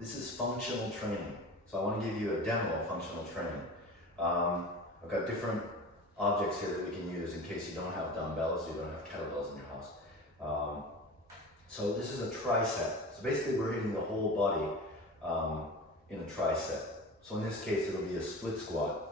This is functional training. So I want to give you a demo of functional training. I've got different objects here that we can use in case you don't have dumbbells, you don't have kettlebells in your house. So this is a tricep. So basically we're hitting the whole body in a tricep. So in this case it'll be a split squat.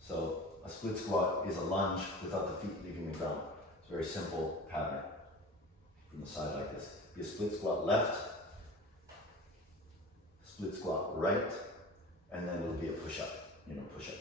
So a split squat is a lunge without the feet leaving the ground. It's a very simple pattern from the side like this. Be a split squat left, split squat right, and then it'll be a push-up, push-up.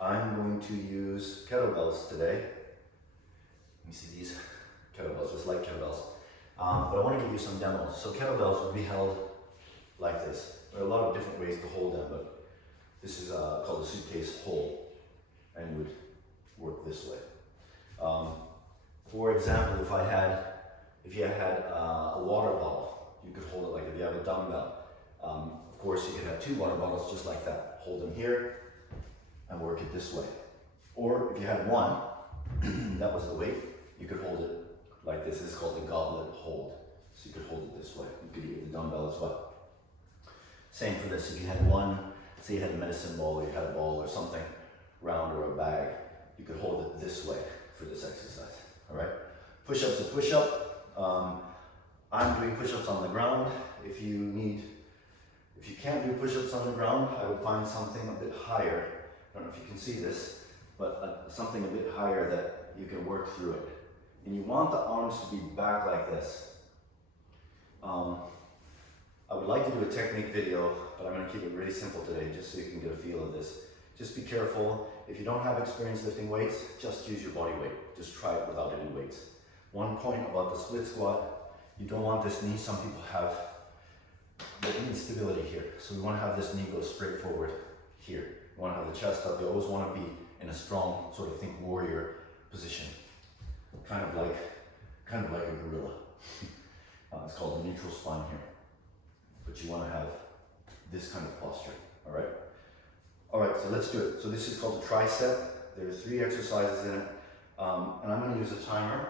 I'm going to use kettlebells today. Let me see these kettlebells, just like kettlebells. But I want to give you some demos. So kettlebells will be held like this. There are a lot of different ways to hold them, but this is called a suitcase hold, and would work this way. For example, if you had a water bottle, you could hold it like if you have a dumbbell. Of course, you could have 2 water bottles just like that. Hold them here and work it this way. Or if you had one, that was the weight, you could hold it like this. This is called the goblet hold. So you could hold it this way. You could use the dumbbell as well. Same for this. If you had one, say you had a medicine ball or you had a ball or something round or a bag, you could hold it this way for this exercise. All right? Push-ups, a push-up. I'm doing push-ups on the ground. If you can't do push-ups on the ground, I would find something a bit higher. I don't know if you can see this, but something a bit higher that you can work through it. And you want the arms to be back like this. I would like to do a technique video, but I'm going to keep it really simple today just so you can get a feel of this. Just be careful. If you don't have experience lifting weights, just use your body weight. Just try it without any weights. One point about the split squat, you don't want this knee. Some people have the instability here. So we want to have this knee go straight forward here. You want to have the chest up. You always want to be in a strong, sort of think warrior position. Kind of like a gorilla. It's called a neutral spine here. But you want to have this kind of posture, all right? All right, so let's do it. So this is called a tricep. There are 3 exercises in it. And I'm going to use a timer.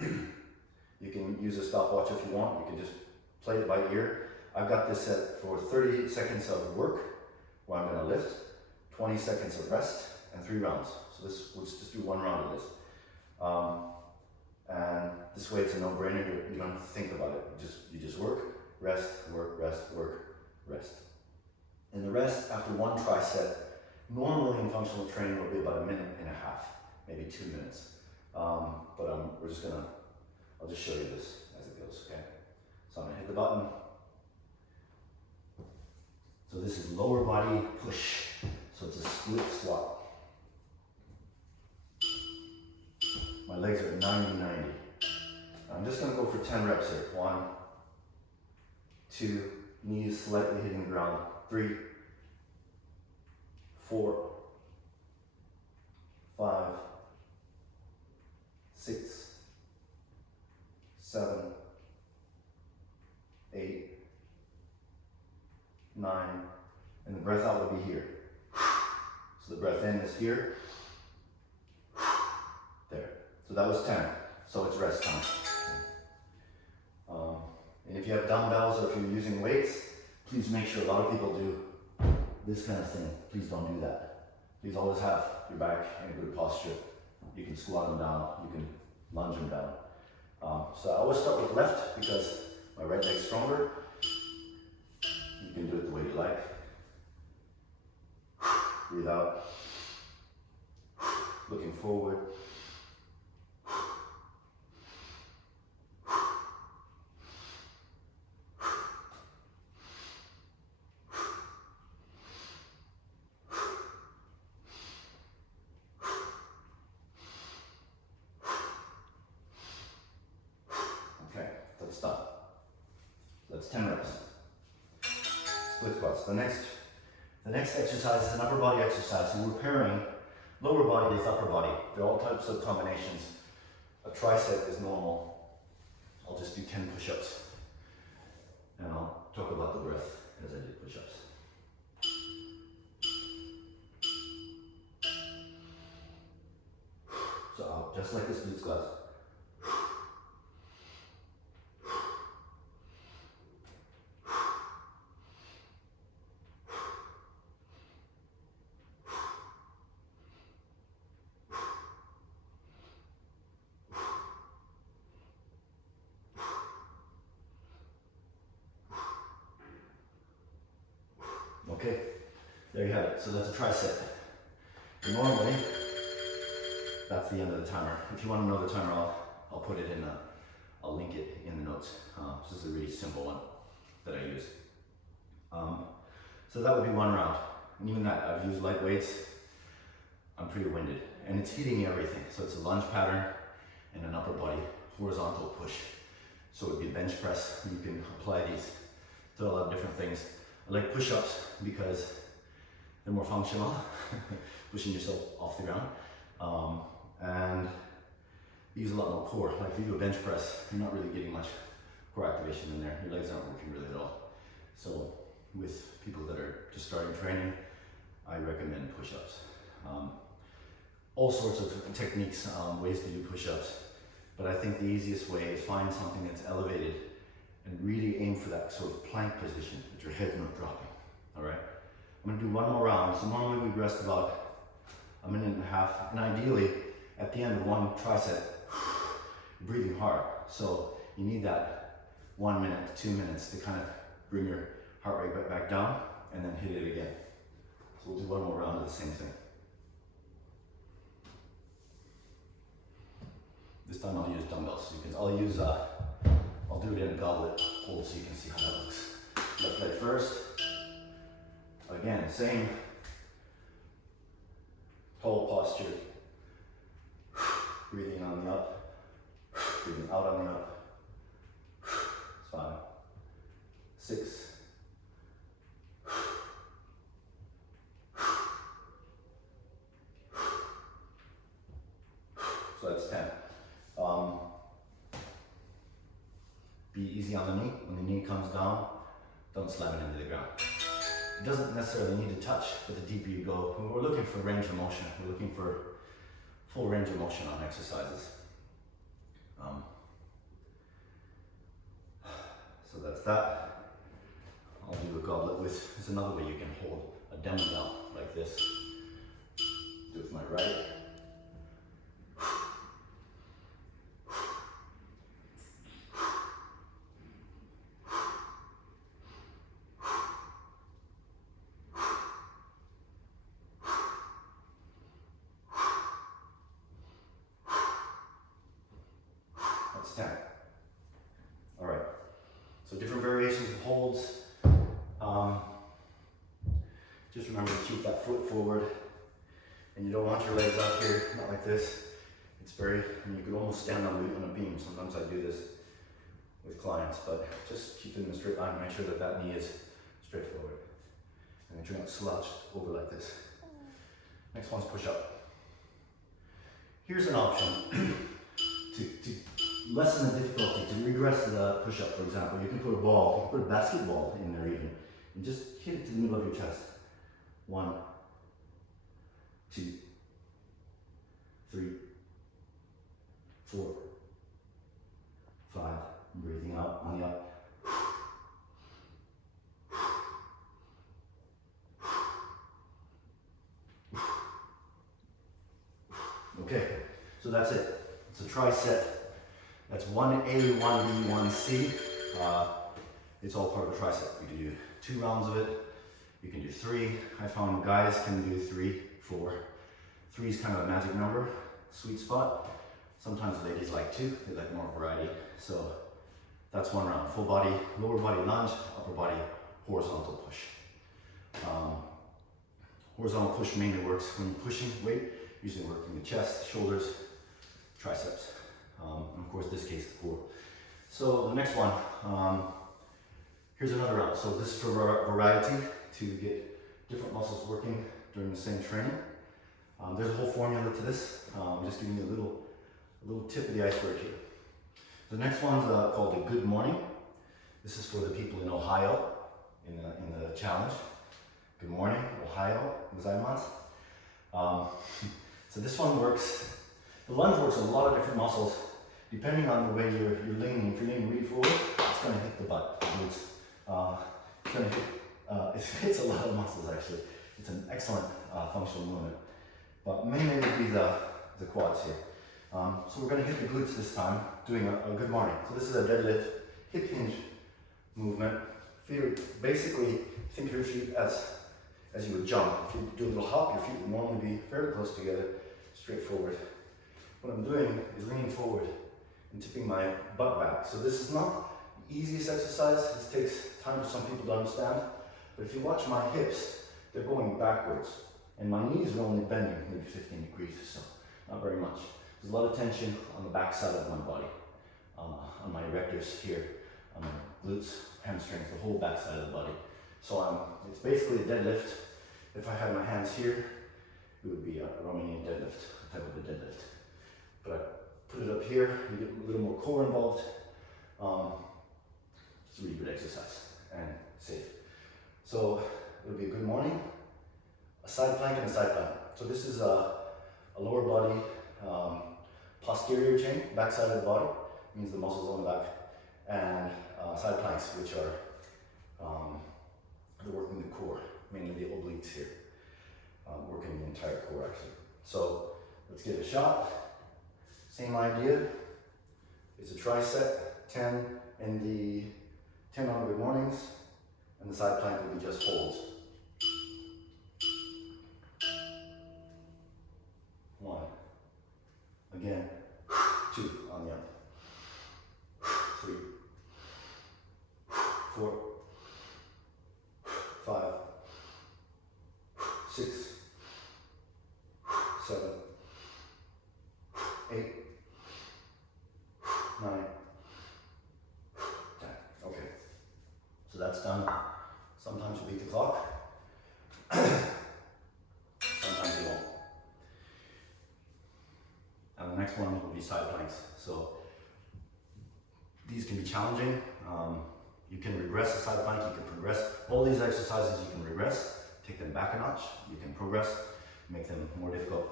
You can use a stopwatch if you want. You can just play it by ear. I've got this set for 30 seconds of work, where I'm going to lift, 20 seconds of rest, and 3 rounds. So let's just do 1 round of this. And this way it's a no-brainer. You don't have to think about it. You just work, rest, work, rest, work, rest. And the rest, after 1 tricep, normally in functional training will be about 1.5 minutes, maybe 2 minutes. But I'll just show you this as it goes, okay? So I'm gonna hit the button. So this is lower body push. So it's a split squat. My legs are 90-90. I'm just gonna go for 10 reps here. 1, 2, knees slightly hitting the ground. 3, 4, 5, 6, 7, 8, 9, and the breath out will be here. So the breath in is here. There. So that was 10. So it's rest time. And if you have dumbbells or if you're using weights, please make sure, a lot of people do this kind of thing. Please don't do that. Please always have your back in a good posture. You can squat them down, you can lunge them down. So I always start with left because my right leg's stronger. You can do it the way you like. Breathe out. Looking forward. Let's stop. That's 10 reps. Split squats. The next exercise is an upper body exercise. So we're pairing lower body with upper body. There are all types of combinations. A tricep is normal. I'll just do 10 push-ups. And I'll talk about the breath as I do push-ups. So out, just like the split squats. there you have it. So that's a tricep. Normally, that's the end of the timer. If you want to know the timer, I'll put it in I'll link it in the notes. This is a really simple one that I use. So that would be one round. And even that, I've used light weights. I'm pretty winded. And it's hitting everything. So it's a lunge pattern and an upper body horizontal push. So it would be bench press. You can apply these to a lot of different things. I like push-ups because they're more functional, pushing yourself off the ground. And you use a lot more core. Like if you do a bench press, you're not really getting much core activation in there. Your legs aren't working really at all. So with people that are just starting training, I recommend push-ups. All sorts of techniques, ways to do push-ups, but I think the easiest way is find something that's elevated and really aim for that sort of plank position, that your head's not dropping, all right? I'm gonna do one more round. So normally we rest about a minute and a half, and ideally, at the end of one tricep, breathing hard. So you need that 1 minute, 2 minutes to kind of bring your heart rate back down and then hit it again. So we'll do one more round of the same thing. This time I'll use dumbbells. I'll do it in a goblet hold so you can see how that looks. Left leg first. Again, same tall posture. Breathing on the up, breathing out on the up. 5, 6. So that's 10. Be easy on the knee. When the knee comes down, don't slam it into the ground. It doesn't necessarily need to touch, but the deeper you go, we're looking for range of motion. We're looking for full range of motion on exercises. So that's that. I'll do a goblet with, there's another way you can hold a dumbbell like this. Do it with my right. That's 10. All right. So different variations of holds. Just remember to keep that foot forward, and you don't want your legs out here, not like this. It's very, and you could almost stand on a beam. Sometimes I do this with clients, but just keep it in a straight line. Make sure that that knee is straight forward, and then try not slouched over like this. Next one's push up. Here's an option to lessen the difficulty, to regress the push up. For example, you can put a ball, you can put a basketball in there even, and just hit it to the middle of your chest. 1, 2, 3, 4, 5. Breathing out on the up. Okay, so that's it. It's a tricep. That's 1A, 1B, 1C. It's all part of a tricep. You can do 2 rounds of it. You can do 3. I found guys can do 3, 4. 3 is kind of a magic number, sweet spot. Sometimes ladies like 2, they like more variety. So that's 1 round. Full body, lower body lunge, upper body horizontal push. Horizontal push mainly works when you're pushing weight, usually working the chest, shoulders, triceps. And of course, this case, the core. So the next one, here's another round. So this is for variety, to get different muscles working during the same training. There's a whole formula to this. I'm just giving you a little tip of the iceberg here. The next one's called the Good Morning. This is for the people in Ohio, in the challenge. Good morning, Ohio, gozaimasu. So this one works, the lunge works a lot of different muscles. Depending on the way you're leaning, if you're leaning really forward, it's going to hit the butt, the glutes. It's going to hit, it hits a lot of muscles actually. It's an excellent functional movement. But mainly would be the quads here. So we're going to hit the glutes this time, doing a good morning. So this is a deadlift, hip hinge movement. Basically, think of your feet as as you would jump. If you do a little hop, your feet would normally be fairly close together, straight forward. What I'm doing is leaning forward and tipping my butt back. So this is not the easiest exercise. This takes time for some people to understand. But if you watch my hips, they're going backwards. And my knees are only bending maybe 15 degrees or so, not very much. There's a lot of tension on the back side of my body, on my erectors here, on my glutes, hamstrings, the whole back side of the body. So it's basically a deadlift. If I had my hands here, it would be a Romanian deadlift, a type of a deadlift. But I put it up here, you get a little more core involved. It's a really good exercise and safe. So it would be a good morning, a side plank and a side plank. So this is a lower body posterior chain, back side of the body, means the muscles on the back, and side planks, which are they're working the core, mainly the obliques here, working the entire core actually. So let's give it a shot. Same idea. It's a tricep, 10 in the 10 on the good mornings, and the side plank will be just holds. 1. Again. 2 on the up. 3. 4. 5. 6. 7. 8. 9. 10. Okay. So that's done. Sometimes you beat the clock. Sometimes you won't. And the next one will be side planks. So these can be challenging. You can regress a side plank, you can progress. All these exercises you can regress, take them back a notch. You can progress, make them more difficult.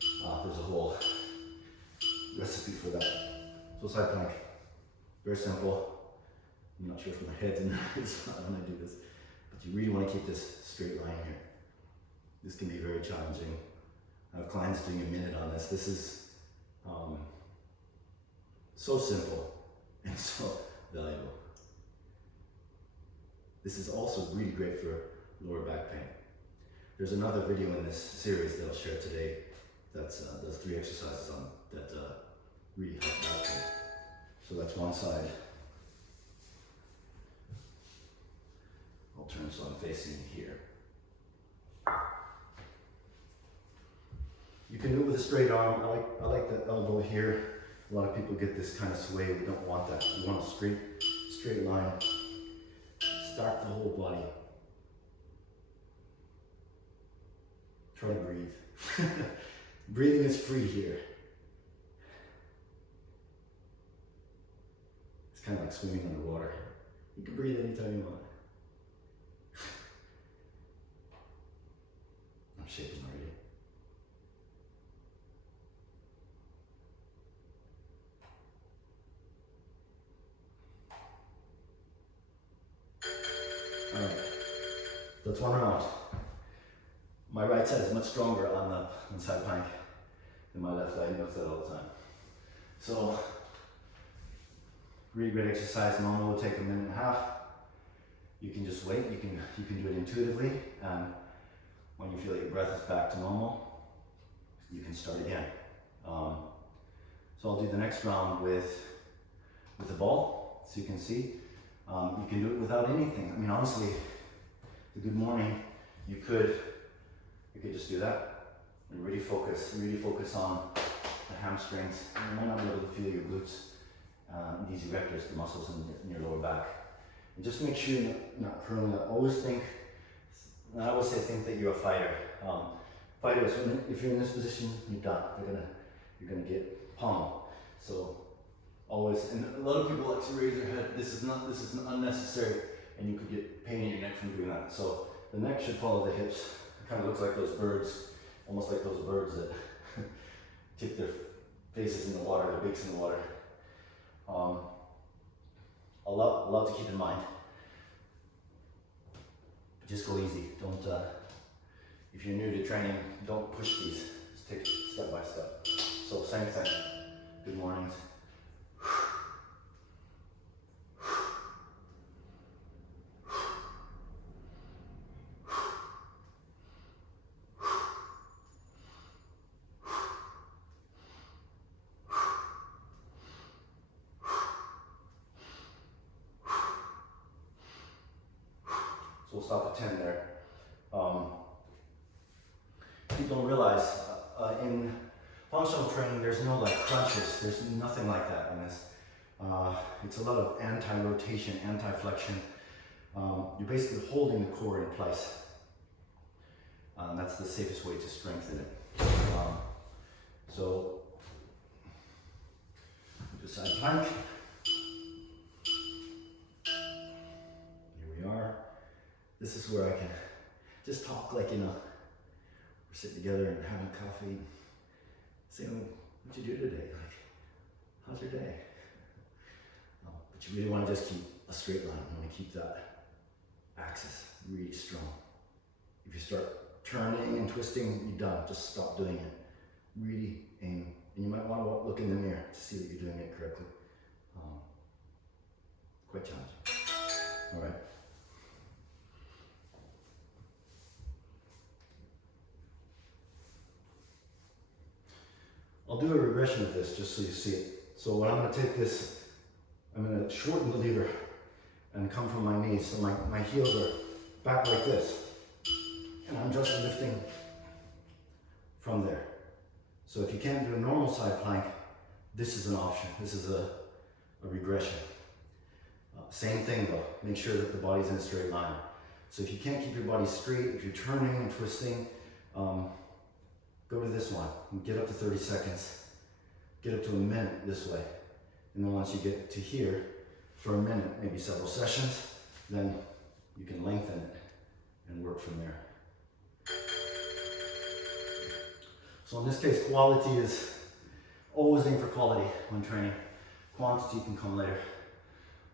There's a whole recipe for that. So side plank, very simple. I'm not sure if my head's in there when I do this, but you really want to keep this straight line here. This can be very challenging. I have clients doing a minute on this. This is so simple and so valuable. This is also really great for lower back pain. There's another video in this series that I'll share today that's those 3 exercises on that really help back pain. So that's one side. I'll turn so I'm facing here. You can do it with a straight arm. I like the elbow here. A lot of people get this kind of sway. We don't want that. We want a straight line. Start the whole body. Try to breathe. Breathing is free here. It's kind of like swimming underwater. You can breathe anytime you want. I'm shaking already. Alright, that's one round. My right side is much stronger on the side plank than my left side. I notice that all the time. So, really great exercise. Normal will take 1.5 minutes. You can just wait. You can do it intuitively, and when you feel that your breath is back to normal, you can start again. So I'll do the next round with a ball, so you can see. You can do it without anything. I mean, honestly, the good morning, you could just do that and really focus on the hamstrings. You might not be able to feel your glutes, these erectors, the muscles in your lower back. And just make sure you're not curling. I always think that you're a fighter. Fighters, if you're in this position, you're done. You're gonna get pummeled. So always, and a lot of people like to raise their head. This is unnecessary, and you could get pain in your neck from doing that. So the neck should follow the hips. It kind of looks like those birds, almost like those birds that tip their faces in the water, their beaks in the water. A lot to keep in mind. But just go easy. Don't. If you're new to training, don't push these. Just take it step by step. So same thing. Good mornings. we'll stop at 10 there. People don't realize in functional training there's no like crunches, there's nothing like that in this. It's a lot of anti-rotation, anti-flexion. You're basically holding the core in place. That's the safest way to strengthen it. So, just side plank. Here we are. This is where I can just talk like, you know, we're sitting together and having coffee, saying, what'd you do today? Like, how's your day? But you really want to just keep a straight line. You want to keep that axis really strong. If you start turning and twisting, you're done. Just stop doing it. Really aim. And you might want to look in the mirror to see that you're doing it correctly. Quite challenging. All right. I'll do a regression of this just so you see it. So when I'm going to take this, I'm going to shorten the lever and come from my knees. So my heels are back like this. And I'm just lifting from there. So if you can't do a normal side plank, this is an option. This is a regression. Same thing though, make sure that the body's in a straight line. So if you can't keep your body straight, if you're turning and twisting, go to this one and get up to 30 seconds. Get up to a minute this way. And then once you get to here, for a minute, maybe several sessions, then you can lengthen it and work from there. So in this case, quality is always aim for quality when training. Quantity can come later.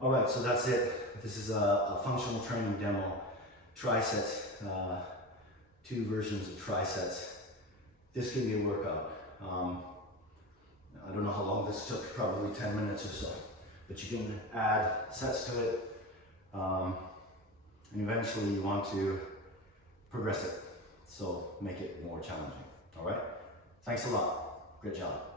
All right, so that's it. This is a functional training demo. Trisets, 2 versions of trisets. This can be a workout. I don't know how long this took, probably 10 minutes or so. But you can add sets to it. And eventually you want to progress it. So make it more challenging. All right? Thanks a lot. Great job.